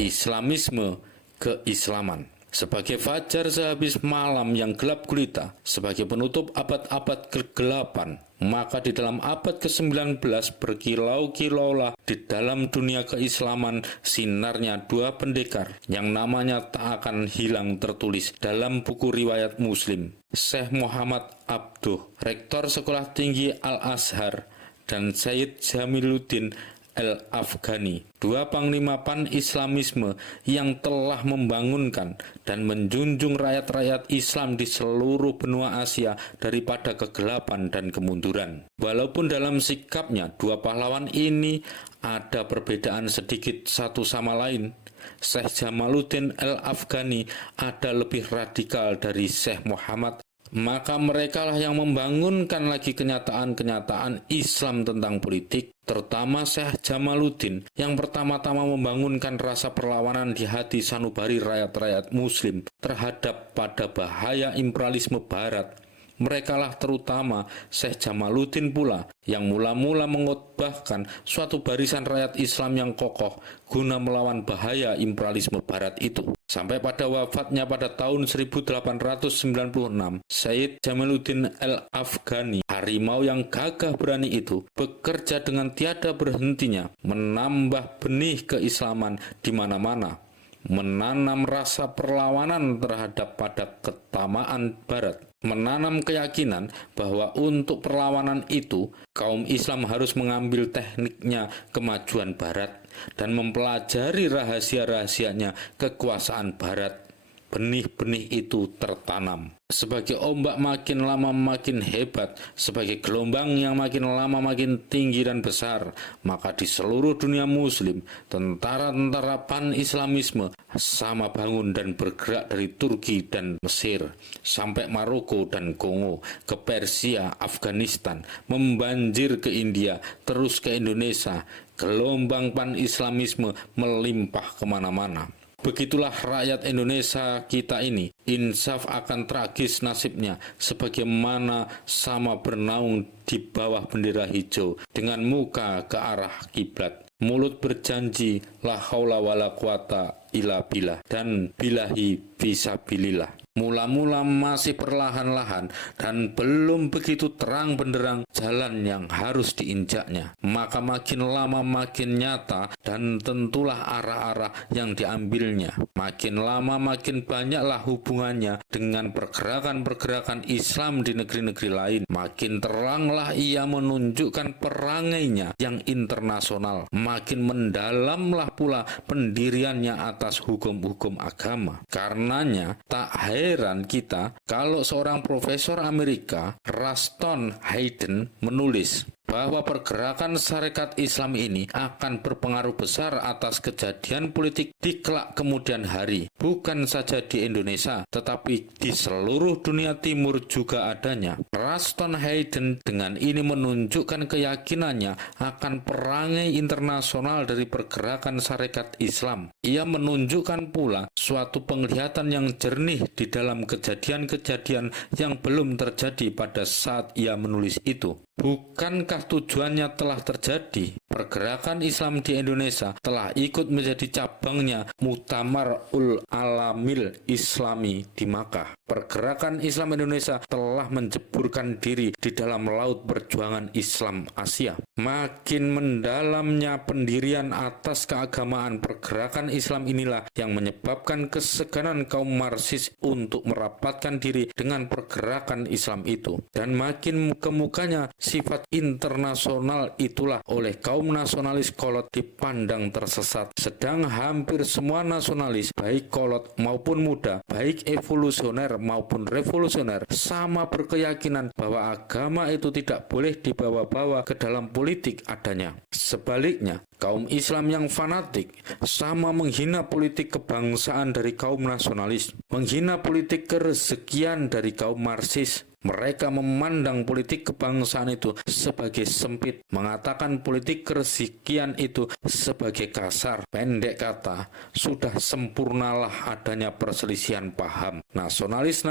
Islamisme keislaman. Sebagai fajar sehabis malam yang gelap gulita, sebagai penutup abad-abad kegelapan, maka di dalam abad ke-19 berkilau-kilaulah di dalam dunia keislaman sinarnya dua pendekar yang namanya tak akan hilang tertulis dalam buku riwayat Muslim. Syekh Muhammad Abduh, Rektor Sekolah Tinggi Al-Azhar, dan Sayyid Jamiluddin Al-Afghani, dua panglima pan-islamisme yang telah membangunkan dan menjunjung rakyat-rakyat Islam di seluruh benua Asia daripada kegelapan dan kemunduran. Walaupun dalam sikapnya dua pahlawan ini ada perbedaan sedikit satu sama lain, Syekh Jamaluddin Al-Afghani ada lebih radikal dari Syekh Muhammad. Maka merekalah yang membangunkan lagi kenyataan-kenyataan Islam tentang politik, terutama Syekh Jamaluddin yang pertama-tama membangunkan rasa perlawanan di hati sanubari rakyat-rakyat Muslim terhadap pada bahaya imperialisme Barat. Merekalah terutama Syekh Jamaluddin pula yang mula-mula mengotbahkan suatu barisan rakyat Islam yang kokoh guna melawan bahaya imperialisme Barat itu. Sampai pada wafatnya pada tahun 1896, Sayyid Jamaluddin Al-Afghani, harimau yang gagah berani itu, bekerja dengan tiada berhentinya, menambah benih keislaman di mana-mana, menanam rasa perlawanan terhadap pada ketamaan Barat, menanam keyakinan bahwa untuk perlawanan itu, kaum Islam harus mengambil tekniknya kemajuan Barat dan mempelajari rahasia-rahasianya kekuasaan Barat. Benih-benih itu tertanam. Sebagai ombak makin lama makin hebat, sebagai gelombang yang makin lama makin tinggi dan besar, maka di seluruh dunia Muslim, tentara-tentara pan-islamisme sama bangun dan bergerak dari Turki dan Mesir, sampai Maroko dan Kongo, ke Persia, Afghanistan, membanjir ke India, terus ke Indonesia. Gelombang pan-islamisme melimpah kemana-mana. Begitulah rakyat Indonesia kita ini, insaf akan tragis nasibnya, sebagaimana sama bernaung di bawah bendera hijau, dengan muka ke arah kiblat. Mulut berjanji, la haula wala quwata illa billah, dan billahi fisabilillah. Mula-mula masih perlahan-lahan dan belum begitu terang benderang jalan yang harus diinjaknya. Maka makin lama makin nyata dan tentulah arah-arah yang diambilnya. Makin lama makin banyaklah hubungannya dengan pergerakan-pergerakan Islam di negeri-negeri lain. Makin teranglah ia menunjukkan perangainya yang internasional. Makin mendalamlah pula pendiriannya atas hukum-hukum agama. Karenanya tak heran kita kalau seorang profesor Amerika, Ruston Hayden, menulis bahwa pergerakan syarikat Islam ini akan berpengaruh besar atas kejadian politik di kelak kemudian hari. Bukan saja di Indonesia, tetapi di seluruh dunia timur juga adanya. Ruston Hayden dengan ini menunjukkan keyakinannya akan perangai internasional dari pergerakan syarikat Islam. Ia menunjukkan pula suatu penglihatan yang jernih di dalam kejadian-kejadian yang belum terjadi pada saat ia menulis itu. Bukankah tujuannya telah terjadi? Pergerakan Islam di Indonesia telah ikut menjadi cabangnya Muktamar Ul-Alamil Islami di Makkah. Pergerakan Islam Indonesia telah menjeburkan diri di dalam laut perjuangan Islam Asia. Makin mendalamnya pendirian atas keagamaan pergerakan Islam inilah yang menyebabkan keseganan kaum Marxis untuk merapatkan diri dengan pergerakan Islam itu. Dan makin kemukanya sifat internasional itulah oleh kaum nasionalis kolot dipandang tersesat. Sedang hampir semua nasionalis, baik kolot maupun muda, baik evolusioner maupun revolusioner, sama berkeyakinan bahwa agama itu tidak boleh dibawa-bawa ke dalam politik adanya. Sebaliknya, kaum Islam yang fanatik sama menghina politik kebangsaan dari kaum nasionalis, menghina politik kerezekian dari kaum Marxis, Mereka memandang politik kebangsaan itu sebagai sempit, mengatakan politik kerezikian itu sebagai kasar. Pendek kata, sudah sempurnalah adanya perselisihan paham. Nasionalis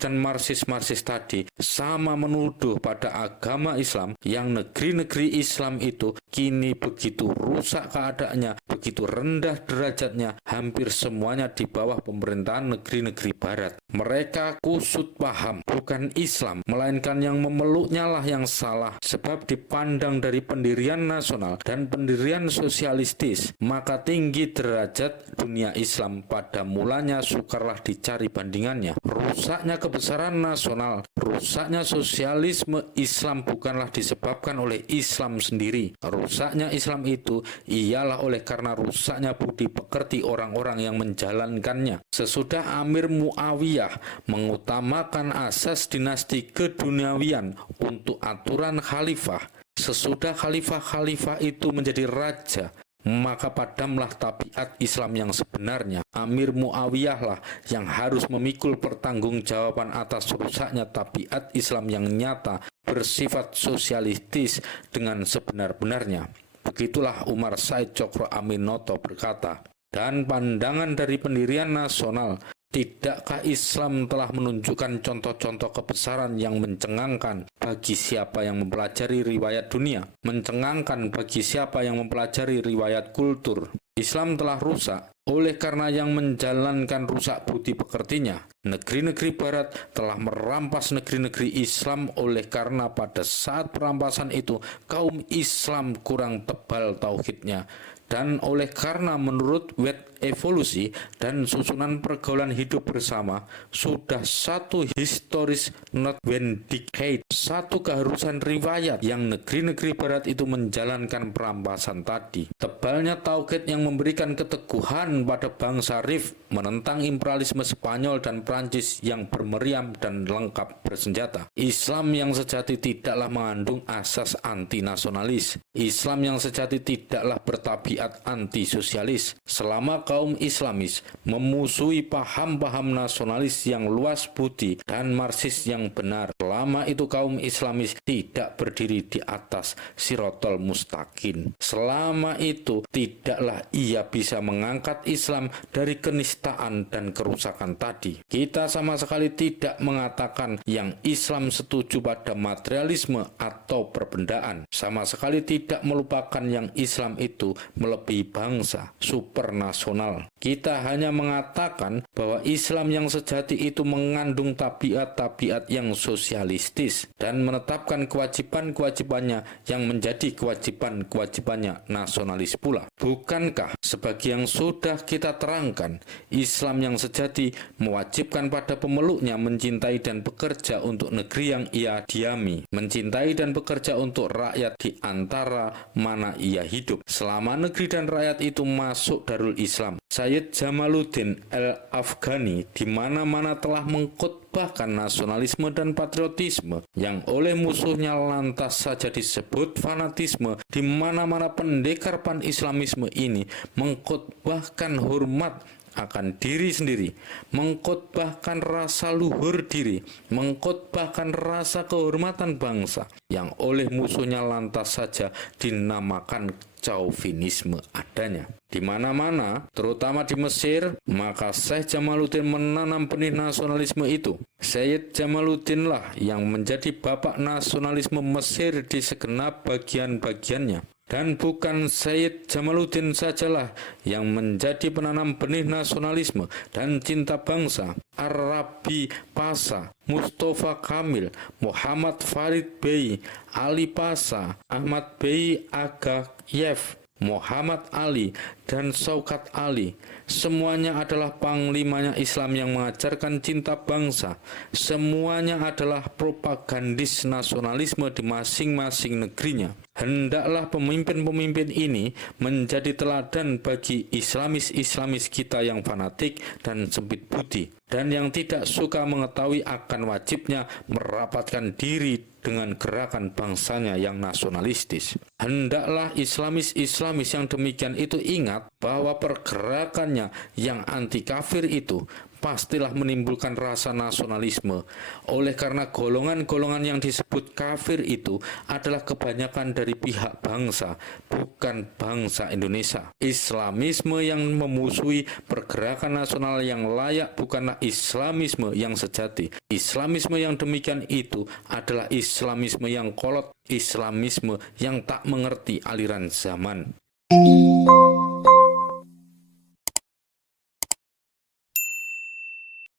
dan Marxis tadi sama menuduh pada agama Islam yang negeri-negeri Islam itu kini begitu rusak keadaannya, begitu rendah derajatnya, hampir semuanya di bawah pemerintahan negeri-negeri barat. Mereka kusut paham, bukan Islam, melainkan yang memeluknya lah yang salah, sebab dipandang dari pendirian nasional dan pendirian sosialistis, maka tinggi derajat dunia Islam pada mulanya sukarlah dicari bandingannya. Rusaknya kebesaran nasional, rusaknya sosialisme Islam bukanlah disebabkan oleh Islam sendiri. Rusaknya Islam itu ialah oleh karena rusaknya budi pekerti orang-orang yang menjalankannya. Sesudah Amir Muawiyah mengutamakan asas dinasti keduniawian untuk aturan khalifah, sesudah khalifah itu menjadi raja, maka padamlah tabiat Islam yang sebenarnya. Amir Muawiyah lah yang harus memikul pertanggungjawaban atas rusaknya tabiat Islam yang nyata bersifat sosialistis dengan sebenar-benarnya. Begitulah Umar Said Cokro Aminoto berkata. Dan pandangan dari pendirian nasional, tidakkah Islam telah menunjukkan contoh-contoh kebesaran yang mencengangkan bagi siapa yang mempelajari riwayat dunia, mencengangkan bagi siapa yang mempelajari riwayat kultur? Islam telah rusak oleh karena yang menjalankan rusak budi pekertinya. Negeri-negeri barat telah merampas negeri-negeri Islam oleh karena pada saat perampasan itu kaum Islam kurang tebal tauhidnya. Dan oleh karena menurut wet evolusi dan susunan pergaulan hidup bersama sudah satu historis not when decade, satu keharusan riwayat yang negeri-negeri barat itu menjalankan perampasan tadi. Tebalnya tauhid yang memberikan keteguhan pada bangsa Rif menentang imperialisme Spanyol dan Prancis yang bermeriam dan lengkap bersenjata. Islam yang sejati tidaklah mengandung asas anti-nasionalis. Islam yang sejati tidaklah bertabiat anti-sosialis. Selama kaum Islamis memusuhi paham-paham nasionalis yang luas budi dan Marxis yang benar, selama itu kaum Islamis tidak berdiri di atas sirotol mustaqim. Selama itu tidaklah ia bisa mengangkat Islam dari kenistaan dan kerusakan tadi. Kita sama sekali tidak mengatakan yang Islam setuju pada materialisme atau perbendaan. Sama sekali tidak melupakan yang Islam itu melebihi bangsa, supernasional. Kita hanya mengatakan bahwa Islam yang sejati itu mengandung tabiat-tabiat yang sosialistis dan menetapkan kewajiban-kewajibannya yang menjadi kewajiban-kewajibannya nasionalis pula. Bukankah sebagai yang sudah kita terangkan, Islam yang sejati mewajibkan pada pemeluknya mencintai dan bekerja untuk negeri yang ia diami, mencintai dan bekerja untuk rakyat di antara mana ia hidup. Selama negeri dan rakyat itu masuk Darul Islam, Sayyid Jamaluddin Al-Afghani di mana-mana telah mengkhotbahkan nasionalisme dan patriotisme yang oleh musuhnya lantas saja disebut fanatisme. Di mana-mana pendekar pan-islamisme ini mengkhotbahkan hormat akan diri sendiri, mengkhotbahkan rasa luhur diri, mengkhotbahkan rasa kehormatan bangsa yang oleh musuhnya lantas saja dinamakan chauvinisme adanya. Di mana-mana, terutama di Mesir, maka Syekh Jamaluddin menanam benih nasionalisme itu. Syekh Jamaluddin lah yang menjadi bapak nasionalisme Mesir di segenap bagian-bagiannya. Dan bukan Syekh Jamaluddin sajalah yang menjadi penanam benih nasionalisme dan cinta bangsa. Arabi Pasha, Mustafa Kamil, Muhammad Farid Bey, Ali Pasha, Ahmad Bey Agayev, Muhammad Ali, dan Shaukat Ali. Semuanya adalah panglimanya Islam yang mengajarkan cinta bangsa. Semuanya adalah propagandis nasionalisme di masing-masing negerinya. Hendaklah pemimpin-pemimpin ini menjadi teladan bagi Islamis-Islamis kita yang fanatik dan sempit budi, dan yang tidak suka mengetahui akan wajibnya merapatkan diri dengan gerakan bangsanya yang nasionalistis. Hendaklah Islamis-Islamis yang demikian itu ingat bahwa pergerakannya yang anti kafir itu, pastilah menimbulkan rasa nasionalisme. Oleh karena golongan-golongan yang disebut kafir itu adalah kebanyakan dari pihak bangsa, bukan bangsa Indonesia. Islamisme yang memusuhi pergerakan nasional yang layak bukanlah Islamisme yang sejati. Islamisme yang demikian itu adalah Islamisme yang kolot, Islamisme yang tak mengerti aliran zaman.